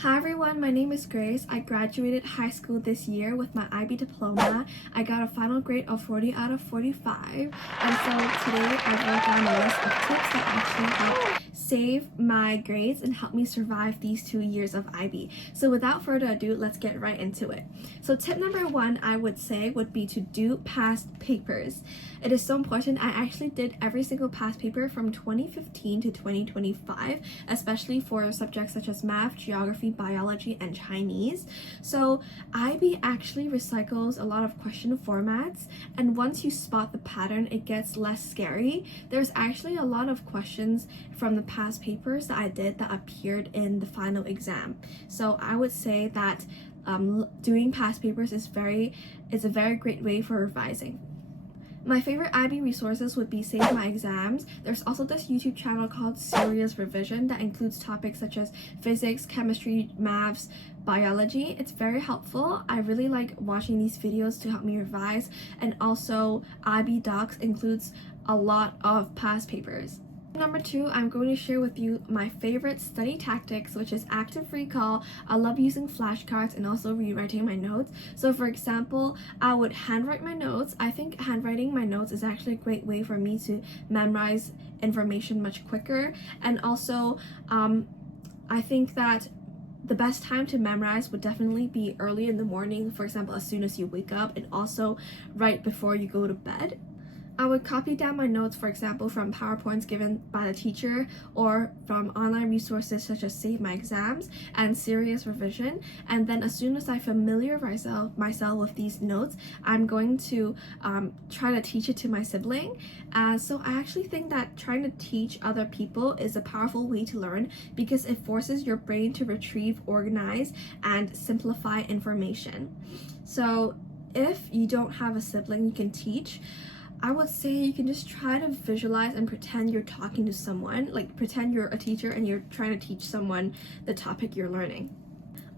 Hi everyone, my name is Grace. I graduated high school this year with my IB Diploma. I got a final grade of 40 out of 45. And so today I wrote down a list of tips that actually help save my grades and help me survive these 2 years of IB. So without further ado, let's get right into it. So tip number 1 I would say would be to do past papers. It is so important. I actually did every single past paper from 2015 to 2025, especially for subjects such as math, geography, biology, and Chinese. So IB actually recycles a lot of question formats, and once you spot the pattern, it gets less scary. There's actually a lot of questions from the past papers that I did that appeared in the final exam. So I would say that doing past papers is a very great way for revising. My favorite IB resources would be Save My Exams. There's also this YouTube channel called Serious Revision that includes topics such as physics, chemistry, maths, biology. It's very helpful. I really like watching these videos to help me revise, and also IB Docs includes a lot of past papers. Number 2, I'm going to share with you my favorite study tactics, which is active recall. I love using flashcards and also rewriting my notes. So for example, I would handwrite my notes. I think handwriting my notes is actually a great way for me to memorize information much quicker. And also, I think that the best time to memorize would definitely be early in the morning, for example, as soon as you wake up, and also right before you go to bed. I would copy down my notes, for example, from PowerPoints given by the teacher or from online resources such as Save My Exams and Serious Revision. And then as soon as I familiarize myself with these notes, I'm going to try to teach it to my sibling. So I actually think that trying to teach other people is a powerful way to learn because it forces your brain to retrieve, organize, and simplify information. So if you don't have a sibling you can teach, I would say you can just try to visualize and pretend you're talking to someone, like pretend you're a teacher and you're trying to teach someone the topic you're learning.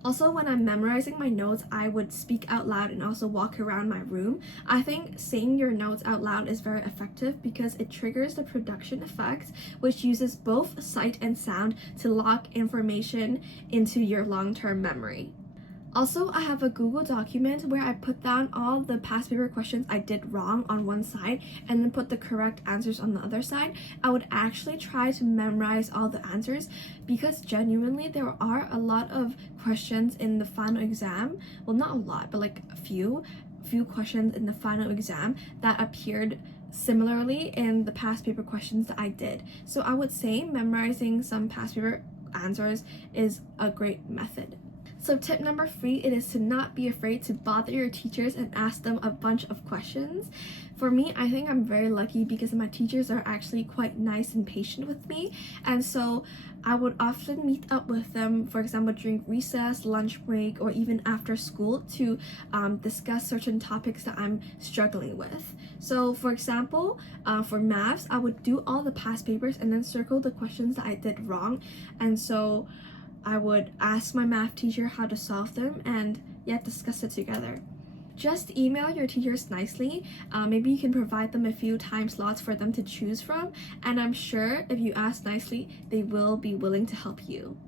Also, when I'm memorizing my notes, I would speak out loud and also walk around my room. I think saying your notes out loud is very effective because it triggers the production effect, which uses both sight and sound to lock information into your long-term memory. Also, I have a Google document where I put down all the past paper questions I did wrong on one side and then put the correct answers on the other side. I would actually try to memorize all the answers because genuinely there are a lot of questions in the final exam. Well, not a lot, but like a few questions in the final exam that appeared similarly in the past paper questions that I did. So I would say memorizing some past paper answers is a great method. So tip number 3, it is to not be afraid to bother your teachers and ask them a bunch of questions. For me, I think I'm very lucky because my teachers are actually quite nice and patient with me, and so I would often meet up with them, for example, during recess, lunch break, or even after school to discuss certain topics that I'm struggling with. So for example, for maths, I would do all the past papers and then circle the questions that I did wrong, and so I would ask my math teacher how to solve them and discuss it together. Just email your teachers nicely. Maybe you can provide them a few time slots for them to choose from, and I'm sure if you ask nicely, they will be willing to help you.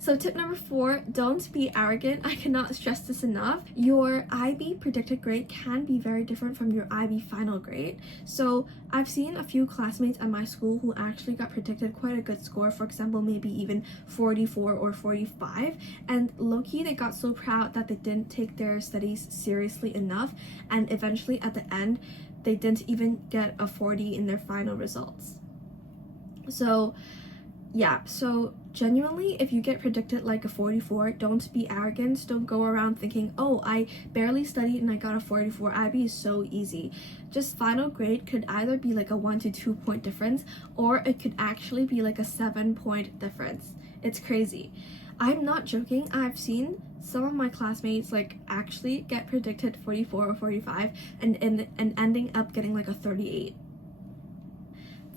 So tip number 4, don't be arrogant. I cannot stress this enough. Your IB predicted grade can be very different from your IB final grade. So I've seen a few classmates at my school who actually got predicted quite a good score, for example, maybe even 44 or 45. And low-key, they got so proud that they didn't take their studies seriously enough. And eventually at the end, they didn't even get a 40 in their final results. So genuinely, if you get predicted like a 44, don't be arrogant. Don't go around thinking, oh, I barely studied and I got a 44. IB is so easy. Just final grade could either be like a 1 to 2 point difference, or it could actually be like a 7-point difference. It's crazy. I'm not joking. I've seen some of my classmates like actually get predicted 44 or 45 and ending up getting like a 38.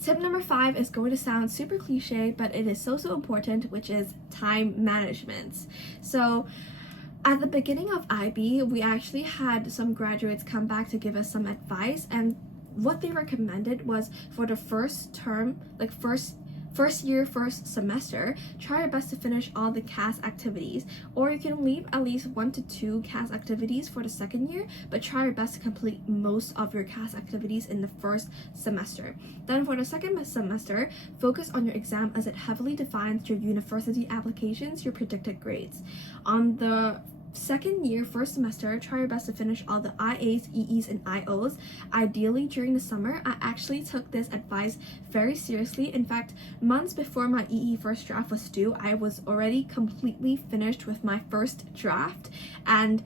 Tip number 5 is going to sound super cliche, but it is so important, which is time management. So at the beginning of IB, we actually had some graduates come back to give us some advice, and what they recommended was for the first term, like first first year, first semester, try your best to finish all the CAS activities, or you can leave at least 1 to 2 CAS activities for the second year, but try your best to complete most of your CAS activities in the first semester. Then for the second semester, focus on your exam as it heavily defines your university applications, your predicted grades. On the second year, first semester, try your best to finish all the IAs, EEs, and IOs, ideally during the summer. I actually took this advice very seriously. In fact, months before my EE first draft was due, I was already completely finished with my first draft and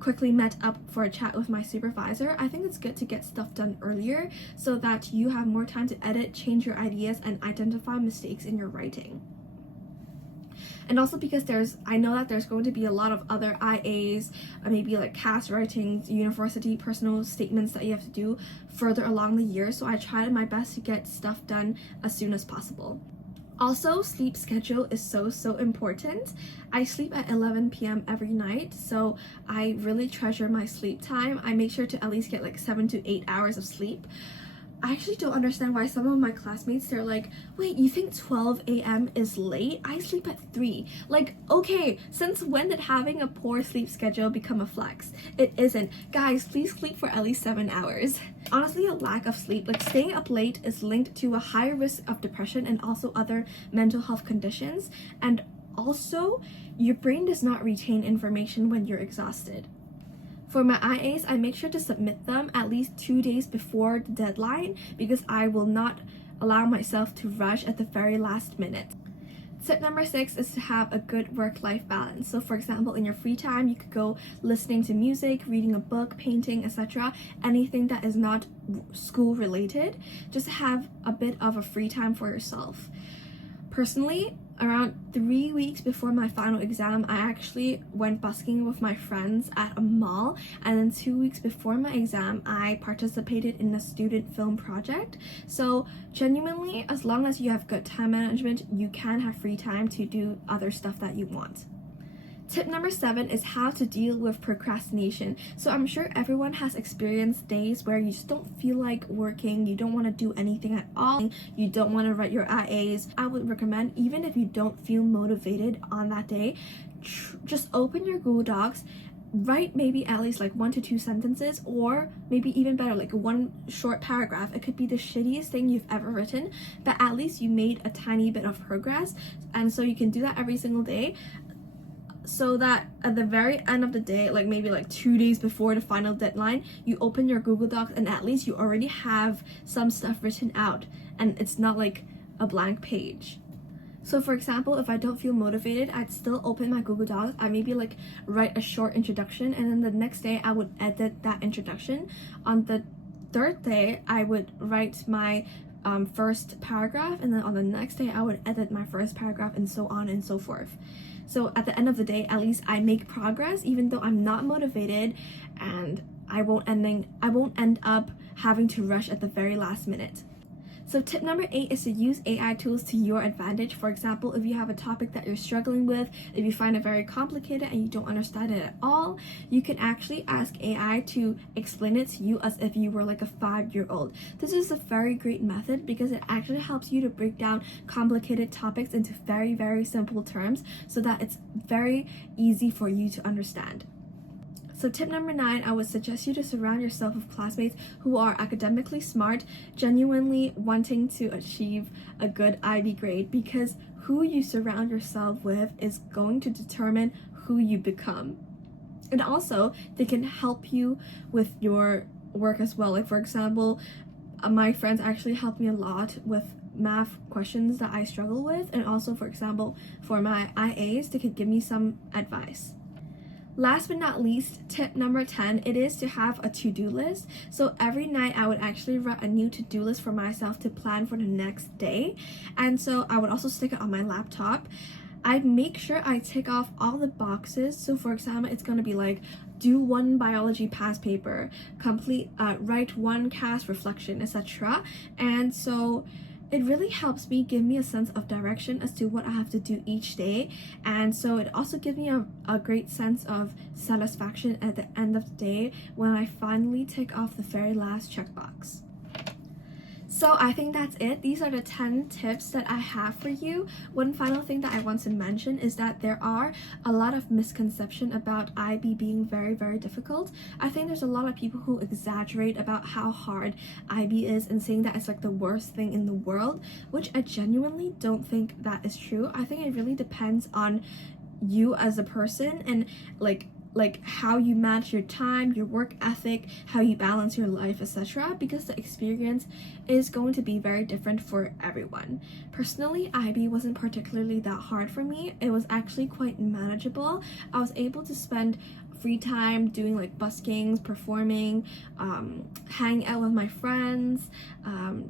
quickly met up for a chat with my supervisor. I think it's good to get stuff done earlier so that you have more time to edit, change your ideas, and identify mistakes in your writing. And also because I know that there's going to be a lot of other IAs, maybe like CAS writings, university personal statements that you have to do further along the year, so I tried my best to get stuff done as soon as possible. Also, sleep schedule is so important. I sleep at 11 p.m. every night, so I really treasure my sleep time. I make sure to at least get like 7 to 8 hours of sleep. I actually don't understand why some of my classmates, they're like, wait, you think 12 a.m. is late? I sleep at 3. Like, okay, since when did having a poor sleep schedule become a flex? It isn't. Guys, please sleep for at least 7 hours. Honestly, a lack of sleep, like staying up late, is linked to a higher risk of depression and also other mental health conditions. And also, your brain does not retain information when you're exhausted. For my IAs, I make sure to submit them at least 2 days before the deadline because I will not allow myself to rush at the very last minute. Tip number 6 is to have a good work-life balance. So for example, in your free time, you could go listening to music, reading a book, painting, etc. Anything that is not school related. Just have a bit of a free time for yourself. Personally, around 3 weeks before my final exam, I actually went busking with my friends at a mall, and then 2 weeks before my exam, I participated in a student film project. So genuinely, as long as you have good time management, you can have free time to do other stuff that you want. Tip number 7 is how to deal with procrastination. So I'm sure everyone has experienced days where you just don't feel like working, you don't want to do anything at all, you don't want to write your IAs. I would recommend, even if you don't feel motivated on that day, just open your Google Docs, write maybe at least like 1 to 2 sentences, or maybe even better, like 1 short paragraph. It could be the shittiest thing you've ever written, but at least you made a tiny bit of progress. And so you can do that every single day, so that at the very end of the day, like maybe like 2 days before the final deadline, you open your Google Docs and at least you already have some stuff written out and it's not like a blank page. So for example, if I don't feel motivated, I'd still open my Google Docs. I maybe like write a short introduction, and then the next day I would edit that introduction. On the third day, I would write my first paragraph, and then on the next day I would edit my first paragraph, and so on and so forth. So at the end of the day, at least I make progress even though I'm not motivated, and I won't end up having to rush at the very last minute. So tip number 8 is to use AI tools to your advantage. For example, if you have a topic that you're struggling with, if you find it very complicated and you don't understand it at all, you can actually ask AI to explain it to you as if you were like a 5-year-old. This is a very great method because it actually helps you to break down complicated topics into very, very simple terms so that it's very easy for you to understand. So tip number 9, I would suggest you to surround yourself with classmates who are academically smart, genuinely wanting to achieve a good IB grade, because who you surround yourself with is going to determine who you become. And also, they can help you with your work as well. Like for example, my friends actually helped me a lot with math questions that I struggle with, and also for example, for my IAs, they could give me some advice. Last but not least, tip number 10, it is to have a to-do list. So every night I would actually write a new to-do list for myself to plan for the next day. And so I would also stick it on my laptop. I'd make sure I tick off all the boxes. So for example, it's going to be like, do 1 biology past paper, write 1 CAS reflection, etc. And so it really helps me, give me a sense of direction as to what I have to do each day. And so it also gives me a great sense of satisfaction at the end of the day when I finally tick off the very last checkbox. So I think that's it. These are the 10 tips that I have for you. One final thing that I want to mention is that there are a lot of misconception about IB being very, very difficult. I think there's a lot of people who exaggerate about how hard IB is and saying that it's like the worst thing in the world, which I genuinely don't think that is true. I think it really depends on you as a person and like how you manage your time, your work ethic, how you balance your life, etc. because the experience is going to be very different for everyone. Personally, IB wasn't particularly that hard for me. It was actually quite manageable. I was able to spend free time doing like buskings, performing, hanging out with my friends,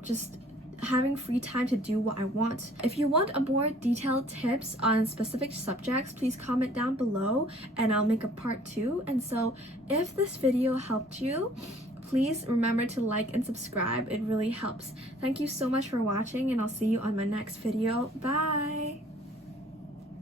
just having free time to do what I want. If you want a more detailed tips on specific subjects, please comment down below and I'll make a part 2. And so if this video helped you, please remember to like and subscribe. It really helps. Thank you so much for watching and I'll see you on my next video. Bye!